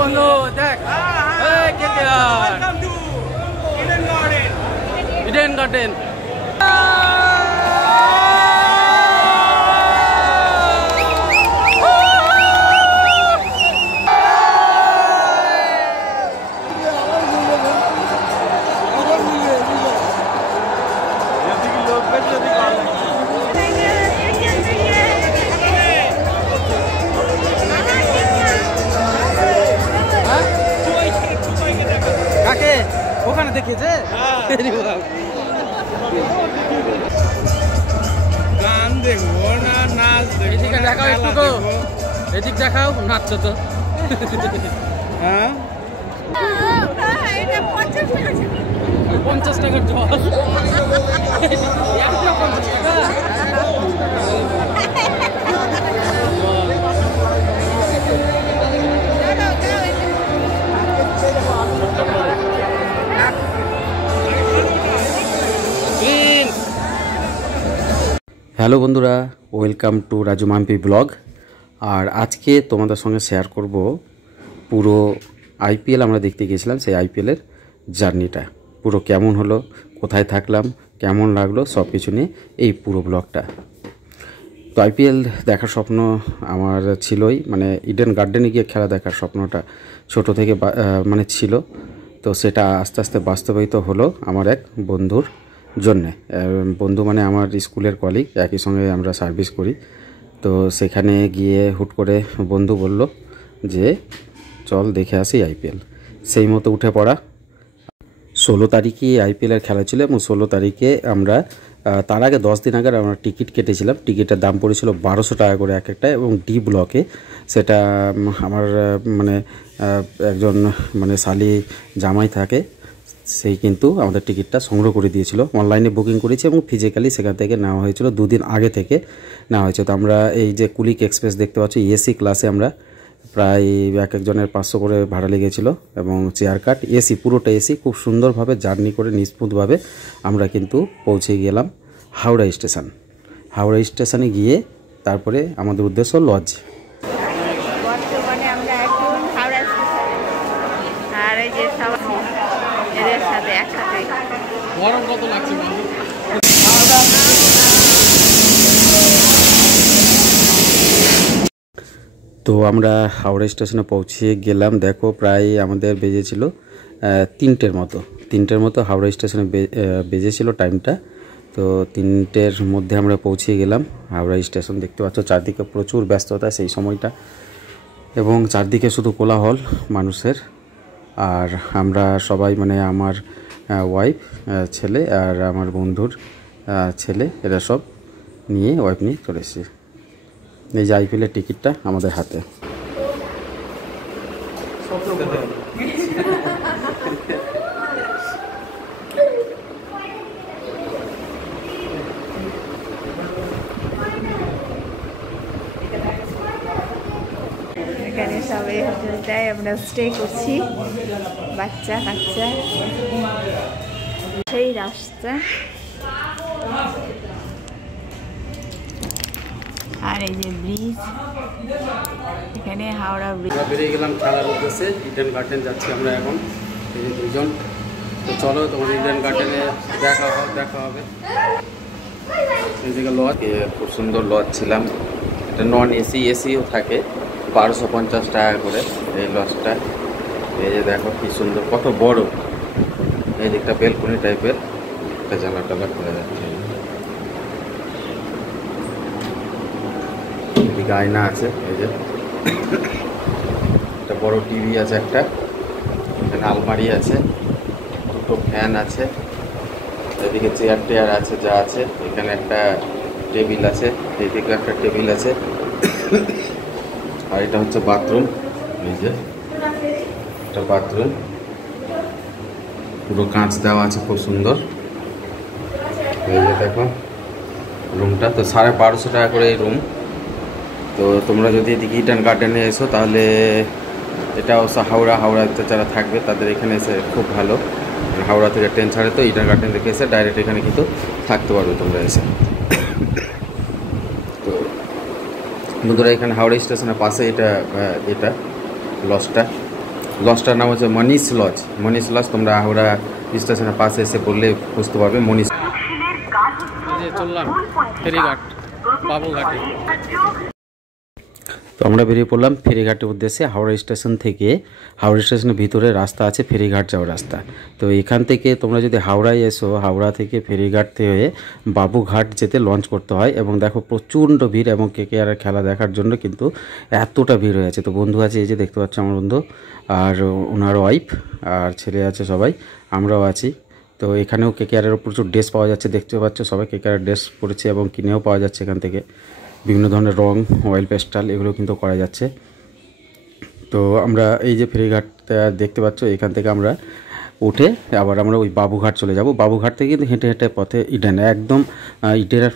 বন্ধু দেখ Eden garden. কাকে ওখানে দেখেছে গান দেখবো না নাচ এদিকে দেখাও একটু তো, এদিক দেখাও নাচছো তো। হ্যাঁ 50 টাকার জল 50 টাকা। হ্যালো বন্ধুরা, welcome to Raju Mampi blog. আর আজকে তোমাদের সঙ্গে শেয়ার করব পুরো আইপিএল আমরা দেখতে গিয়েছিলাম, সেই আইপিএলের জার্নিটা পুরো কেমন হলো, কোথায় থাকলাম, কেমন লাগলো, সব কিছু নিয়ে এই পুরো ব্লগটা। তো আইপিএল দেখার স্বপ্ন আমার ছিলই, মানে ইডেন গার্ডেনে গিয়ে খেলা দেখার স্বপ্নটা ছোট থেকে মানে ছিল। তো সেটা আস্তে আস্তে বাস্তবায়িত হলো আমার এক বন্ধুর জন্যে। বন্ধু মানে আমার স্কুলের কলিগ, একই সঙ্গে আমরা সার্ভিস করি। তো সেখানে গিয়ে হুট করে বন্ধু বলল যে চল দেখে আসি আইপিএল। সেই মতো উঠে পড়া। 16 তারিখে আইপিএলের খেলা ছিল এবং 16 তারিখে আমরা তার আগে 10 দিন আগে আমরা টিকিট কেটেছিলাম। টিকিটের দাম পড়েছিল 1200 টাকা করে এক একটা, এবং ডি ব্লকে সেটা আমার মানে একজন মানে শালি জামাই থাকে, সেই কিন্তু আমাদের টিকিটটা সংগ্রহ করে দিয়েছিল। অনলাইনে বুকিং করেছি এবং ফিজিক্যালি সেখান থেকে নেওয়া হয়েছিল, 2 দিন আগে থেকে নেওয়া হয়েছে। তো আমরা এই যে কুলিক এক্সপ্রেস দেখতে পাচ্ছি, এসি ক্লাসে আমরা প্রায় এক একজনের 500 করে ভাড়া লেগেছিল, এবং চেয়ার কাট এসি, পুরোটা এসি, খুব সুন্দরভাবে জার্নি করে নিস্পুতভাবে আমরা কিন্তু পৌঁছে গেলাম হাওড়া স্টেশন। হাওড়া স্টেশনে গিয়ে তারপরে আমাদের উদ্দেশ্য লজ। বর্তমানে আমরা এখন হাওড়া স্টেশনে, আর এই যে সবাই এদের সাথে একসাথে। গরম কত লাগছে বন্ধু? তো আমরা হাওড়া স্টেশনে পৌঁছে গেলাম। দেখো প্রায় আমাদের বেজেছিল 3টের মতো হাওড়া স্টেশনে বেজেছিল টাইমটা। তো 3টের মধ্যে আমরা পৌঁছে গেলাম হাওড়া স্টেশন। দেখতে পাচ্ছ চারদিকে প্রচুর ব্যস্ততা সেই সময়টা, এবং চারদিকে শুধু কোলাহল মানুষের। আর আমরা সবাই মানে আমার ওয়াইফ, ছেলে আর আমার বন্ধুর ছেলে, এরা সব নিয়ে ওয়াইফ নিয়ে চলে এসেছি। এই যে আইপিএলের টিকিটটা আমাদের হাতে। এখানে সবাই হোটেলটায় আমরা স্টে করছি, বাচ্চা কাচ্চা। সেই রাস্তা, আর এই যে ব্রিজ, এখানে হাওড়া ব্রিজ। আমরা বেরিয়ে গেলাম খেলার উদ্দেশ্যে, ইডেন গার্ডেন যাচ্ছি আমরা এখন, এই যে 2জন। তো চলো তোমার ইডেন গার্ডেনে দেখা হবে। এই জায়গায় লজ, খুব সুন্দর লজ ছিলাম। এটা নন এসি, এসিও থাকে, 1250 টাকা করে এই লজটা। এই যে দেখো কি সুন্দর, কত বড়। এই যে একটা বেলকনি টাইপের, একটা জানলা টালা খুলে যাচ্ছে। এদিকে আয়না আছে, এই যে একটা বড় টিভি আছে, একটা এখানে আলমারি আছে, 2টো ফ্যান আছে, এদিকে চেয়ার টেয়ার আছে, যা আছে। এখানে একটা টেবিল আছে, এদিকে একটা টেবিল আছে। আর এটা হচ্ছে বাথরুম, এই যে একটা বাথরুম, পুরো কাঁচ দেওয়া আছে, খুব সুন্দর। এই যে দেখো রুমটা, তো 1250 টাকা করে এই রুম। তো তোমরা যদি এদিকে ইডেন গার্ডেনে এসো তাহলে এটা অবশ্য হাওড়াতে যারা থাকবে তাদের এখানে এসে খুব ভালো। হাওড়া থেকে ট্রেন ছাড়ে, তো ইডেন গার্ডেন থেকে এসে ডাইরেক্ট এখানে কিন্তু থাকতে পারবে তোমরা এসে। তো বন্ধুরা এখানে হাওড়া স্টেশনের পাশে এটা এটা লজটার নাম হচ্ছে মনীষ লজ। তোমরা হাওড়া স্টেশনের পাশে এসে বললে বুঝতে পারবে মনীষ। চললাম ফেরিঘাট বাবুঘাটে। তো আমরা বেরিয়ে পড়লাম ফেরিঘাটের উদ্দেশ্যে। হাওড়া স্টেশন থেকে, হাওড়া স্টেশনের ভিতরে রাস্তা আছে ফেরিঘাট যাওয়ার রাস্তা। তো এখান থেকে তোমরা যদি হাওড়ায় এসো, হাওড়া থেকে ফেরিঘাট থেকে বাবুঘাট যেতে লঞ্চ করতে হয়। এবং দেখো প্রচণ্ড ভিড়, এবং KKR খেলা দেখার জন্য কিন্তু এতটা ভিড় হয়ে আছে। তো বন্ধু আছে, এই যে দেখতে পাচ্ছ আমার বন্ধু, আর ওনার ওয়াইফ আর ছেলে আছে, সবাই আমরাও আছি। তো এখানেও KKR প্রচুর ড্রেস পাওয়া যাচ্ছে, দেখতে পাচ্ছ সবাই KKR ড্রেস পরেছে এবং কিনেও পাওয়া যাচ্ছে এখান থেকে। বিভিন্ন ধরনের রং, অয়েল পেস্টাল এগুলো কিন্তু করা যাচ্ছে। তো আমরা এই যে ফেরিঘাটটা দেখতে পাচ্ছ, এখান থেকে আমরা উঠে আবার আমরা ওই বাবুঘাট চলে যাব। বাবুঘাট থেকে কিন্তু হেঁটে হেঁটে পথে ইডেন, একদম ইডেনের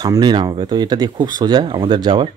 সামনেই নামাবে। তো এটা দিয়ে খুব সোজা আমাদের যাওয়ার।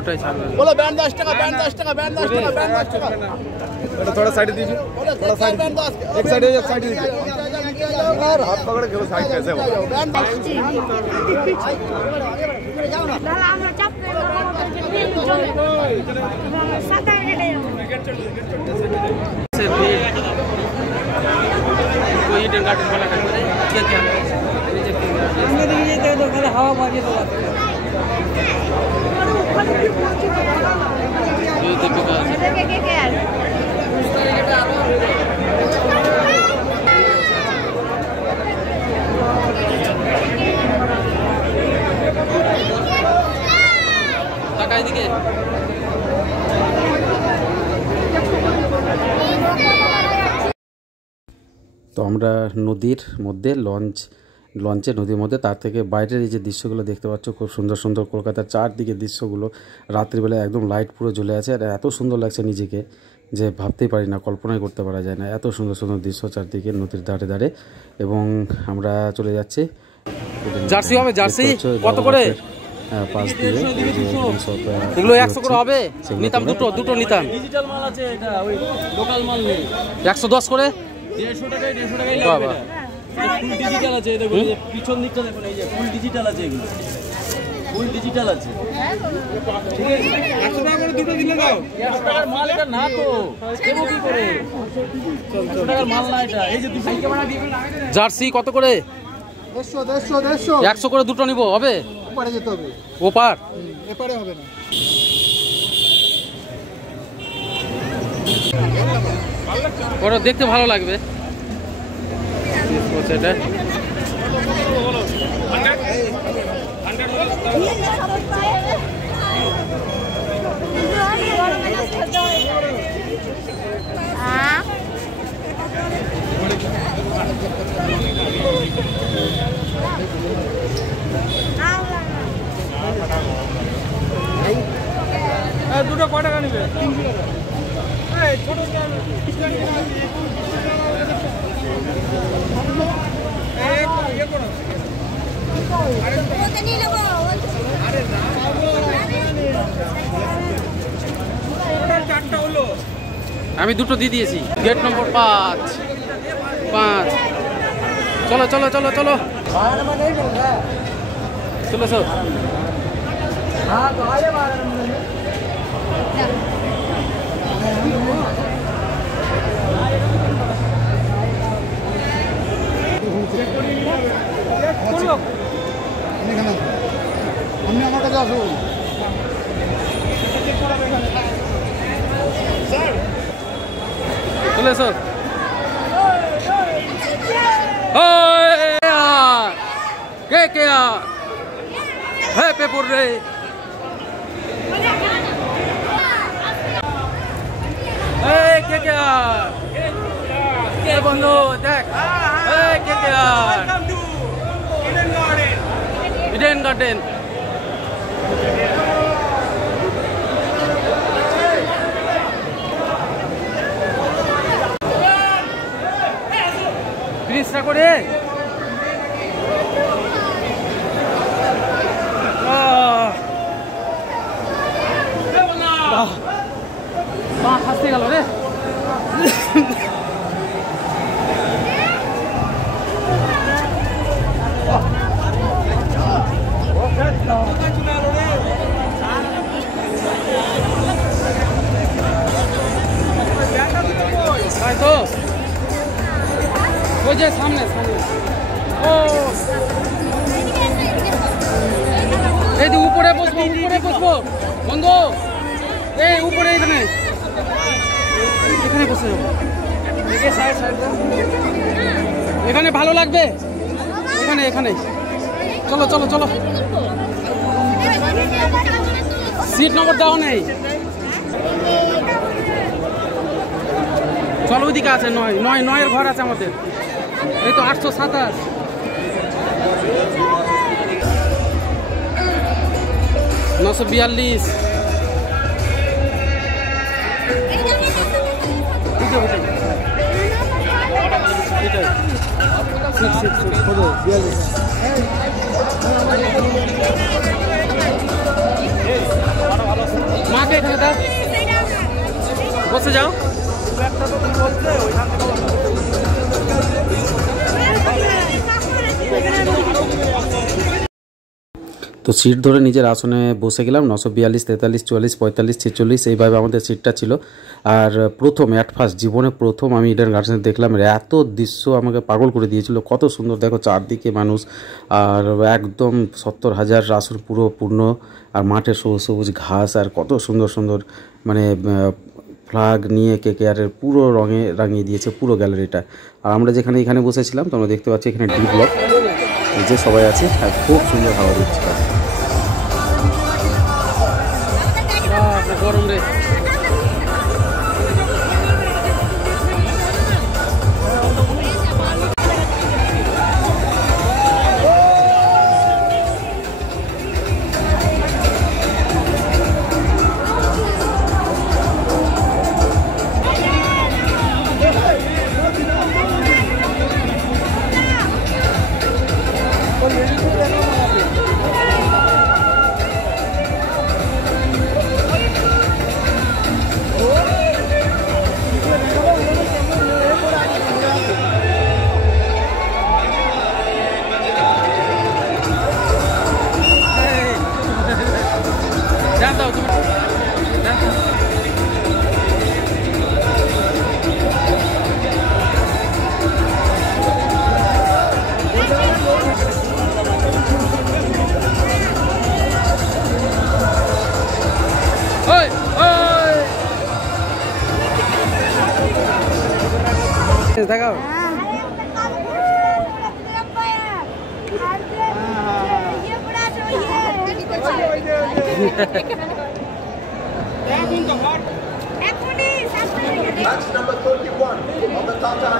ওটাই ছাড়বে। बोलो बैंड 10 टका बैंड 10 टका बैंड 10 टका बैंड 10 टका बेटा थोड़ा साइड दीजिए, थोड़ा साइड एक साइड दीजिए यार, हाथ पकड़ के साइड कैसे हो बैंड 10 দাদা আমরা চাপ সাতারে कोई इडन गार्डन वाला कर क्या क्या हमने देखिए ये तो खाली हवा मारिए तो ये दीपिका KKR টাকা এদিকে। তো আমরা নদীর মধ্যে লঞ্চে নদীর মধ্যে, তার থেকে বাইরের এই যে দৃশ্যগুলো দেখতে পাচ্ছ, খুব সুন্দর সুন্দর কলকাতার চারদিকে দৃশ্যগুলো। রাত্রিবেলা একদম লাইট পুরো জ্বলে আছে, আর এত সুন্দর লাগছে নিজেকে যে ভাবতেই পারি না, কল্পনাই করতে পারা যায় না। এত সুন্দর সুন্দর দৃশ্য চারদিকে নদীর ধারে ধারে। এবং আমরা চলে যাচ্ছি জার্সি হবে, জার্সি কত করে? পাশ দিয়ে এগুলো 100 করে হবে। নিতাম দুটো নিতাম। ডিজিটাল মাল আছে, এটা ওই লোকাল মাল নেই। 110 করে 150 টাকায় 150 টাকায় লাগবে। এটা ফুল ডিজিটাল আছে, এটা পিছন দিকটা দেখুন, এই যে ফুল ডিজিটাল আছে, এগুলো ফুল ডিজিটাল আছে। ঠিক আছে 100 টাকা করে দুটো দিলে দাও। 100 টাকার মাল এটা না তো, দেব কি করে? 100 টাকার মাল না এটা। এই যে জার্সি কত করে? 100 করে দুটো নিব, হবে? ওপারে যেতে হবে, ওপার এপারে হবে না। ওরা দেখতে ভালো লাগবে। এটা দুটো কয় টাকা নিবে? 300 টাকা। ছোট আমি দুটো দিয়ে দিয়েছি। Gate number 5। চলো চলো চলো চলো চলো সব। আপনি আমার কাছে আসুন। চলে এসো। কে হ্যাঁ পেপর রে। কে বন্ধু দেখ, ইডেন গার্ডেন। প্লিজটা করে হাসতে গেল রে। তো ওই যে সামনে সামনে, ও এই যে উপরে বসবো, উপরে বসবো বন্ধু, এই উপরে এখানে এখানে বসে যাবো, এখানে ভালো লাগবে, এখানে এখানে চলো চলো চলো। সিট নম্বর দেওয়া নেই, চলো ওইদিকে আছে 9 ঘর আছে আমাদের, এই তো 827, 942, মাকে এখানে দাও, বসে যাও। তো সিট ধরে নিজের আসনে বসে গেলাম। 942, 43, 44, 45, 46 এইভাবে আমাদের সিটটা ছিল। আর প্রথম ফার্স্ট জীবনে প্রথম আমি ইডেন গার্ডেন্স দেখলাম, এত দৃশ্য আমাকে পাগল করে দিয়েছিল। কত সুন্দর দেখো চারদিকে মানুষ, আর একদম 70,000 আসর পুরো পূর্ণ, আর মাঠে সবুজ সবুজ ঘাস, আর কত সুন্দর সুন্দর মানে ফ্ল্যাগ নিয়ে কেকেআরের পুরো রঙে রাঙিয়ে দিয়েছে পুরো গ্যালারিটা। আর আমরা যেখানে এখানে বসেছিলাম তোমরা দেখতে পাচ্ছি এখানে ডি ব্লক, এই যে সবাই আছে, আর খুব সুন্দর হাওয়া দিচ্ছে। গরম রে, দেখাও। Match number 31 of the Tata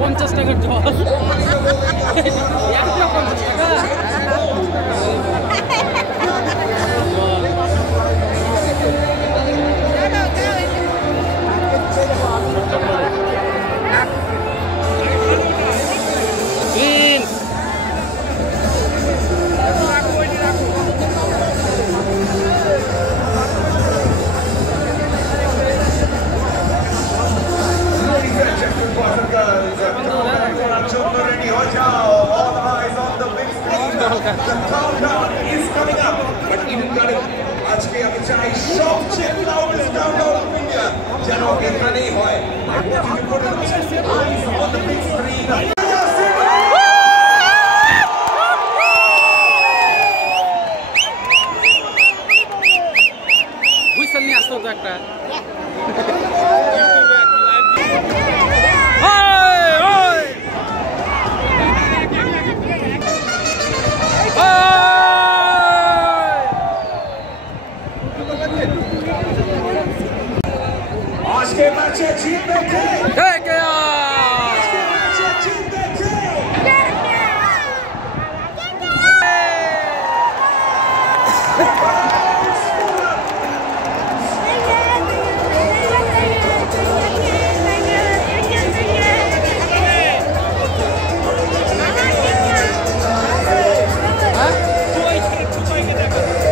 50 টাকার জল 150 টাকা The countdown is coming up, but even better, আজকে আমি চাই সবচেয়ে loudest countdown of India যেন এখানেই হয়। I want you to put your eyes on the big screen. Whistle নিয়ে আসতো তো একটা আজকে ম্যাচে জিতবে কে? আজকে ম্যাচে জিতবে কে?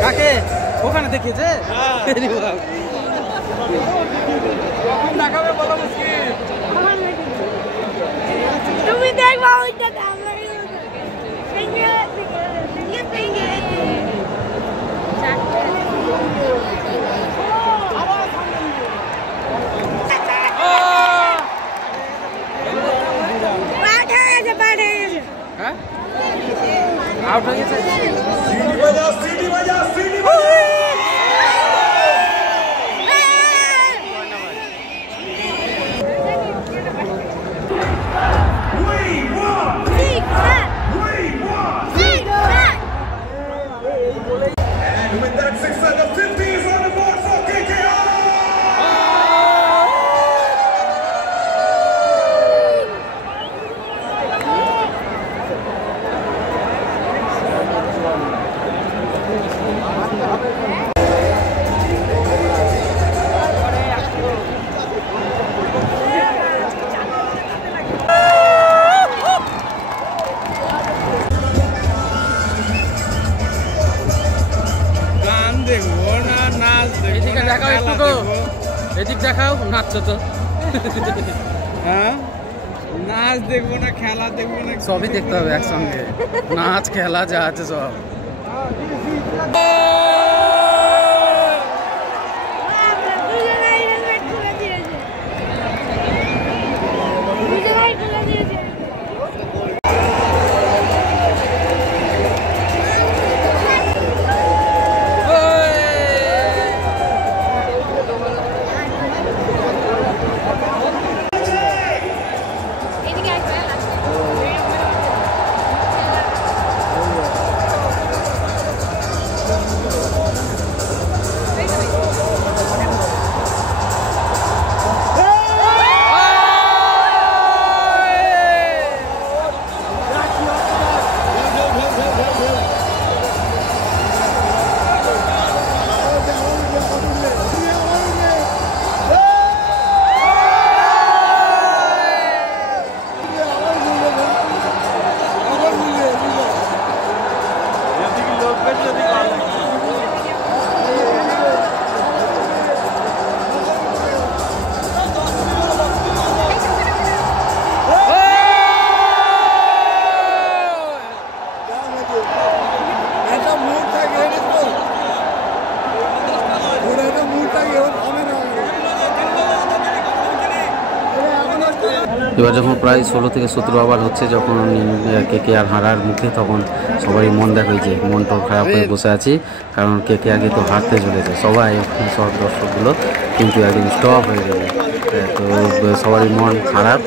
কাকে ওখানে দেখিয়েছে তুমি দেখবা ওইটা হ্যাঁ আউট হয়ে গেছে সিটি বাজা সিটি বাজা সিটি বাজা And with that success, the 50 is on the board for KKR! এদিকে দেখাও একটু তো এদিক দেখাও নাচছো তো হ্যাঁ নাচ দেখবো না খেলা দেখবো না সবই দেখতে হবে একসঙ্গে নাচ খেলা যা আছে সব এবার যখন প্রায় 16 থেকে 17 ওভার হচ্ছে, যখন KKR হারার মুখে, তখন সবারই মন দেখা হয়েছে, মনটা খারাপ হয়ে বসে আছি, কারণ KKRকে তো হারতে চলেছে সবাই, সব দর্শকগুলো কিন্তু একদিন স্টপ হয়ে যাবে। তো সবারই মন খারাপ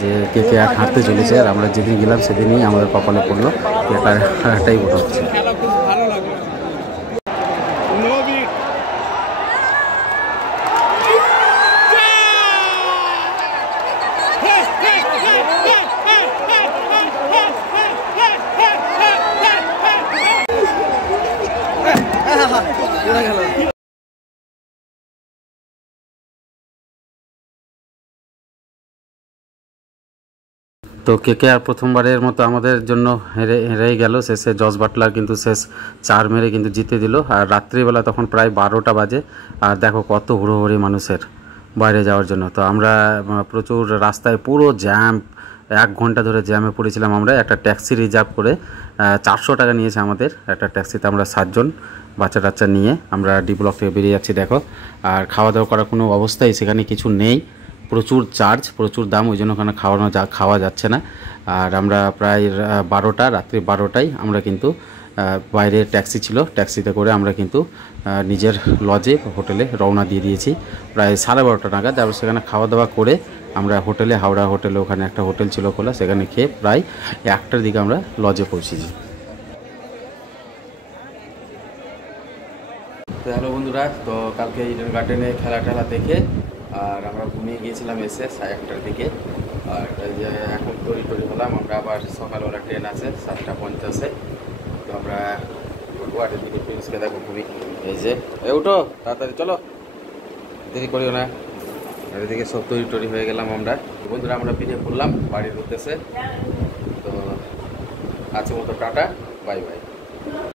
যে KKR হারতে চলেছে, আর আমরা যেদিন গেলাম সেদিনই আমাদের কপালে পড়লো KKR হারাটাই বোধ হচ্ছে। Hey! তো কেকেআর প্রথমবারের মতো আমাদের জন্য হেরেই গেল শেষে। জস বাটলার কিন্তু শেষ 4 মেরে কিন্তু জিতে দিল। আর রাত্রিবেলা তখন প্রায় 12টা বাজে। আর দেখো কত হুড়োহুড়ি মানুষের বাইরে যাওয়ার জন্য। তো আমরা প্রচুর রাস্তায় পুরো জ্যাম, 1 ঘন্টা ধরে জ্যামে পড়েছিলাম। আমরা একটা ট্যাক্সি রিজার্ভ করে 400 টাকা নিয়েছে আমাদের একটা ট্যাক্সিতে। আমরা 7 জন বাচ্চা টাচ্চা নিয়ে আমরা ডি ব্লক থেকে বেরিয়ে যাচ্ছি দেখো। আর খাওয়া দাওয়া করার কোনো অবস্থাই সেখানে কিছু নেই, প্রচুর চার্জ, প্রচুর দাম, ওই জন্য ওখানে খাওয়া যাচ্ছে না। আর আমরা প্রায় 12টা, রাত্রি 12টায় আমরা কিন্তু বাইরে ট্যাক্সি ছিল, ট্যাক্সিতে করে আমরা কিন্তু নিজের লজে হোটেলে রওনা দিয়ে দিয়েছি প্রায় 12:30 নাগাদ। তারপর সেখানে খাওয়া দাওয়া করে আমরা হোটেলে, হাওড়া হোটেলে, ওখানে একটা হোটেল ছিল খোলা, সেখানে খেয়ে প্রায় 1টার দিকে আমরা লজে পৌঁছেছি। তো হ্যালো বন্ধুরা, তো কালকে ইডেন গার্ডেনে খেলা দেখে আর আমরা ঘুমিয়ে গিয়েছিলাম এসে 1:30টার দিকে। আর এখন তৈরি হলাম, আমরা আবার সকালবেলা ট্রেন আছে 7:50-এ। তো আমরা গুয়াহাটির দিকে প্রিন্সকে দেখো খুবই, এই যে উঠো তাড়াতাড়ি চলো, দেরি করিও না। আর এদিকে সব তৈরি হয়ে গেলাম আমরা। বন্ধুরা আমরা বেরিয়ে পড়লাম বাড়ির উদ্দেশ্যে। তো আজকের মতো টাটা, বাই বাই।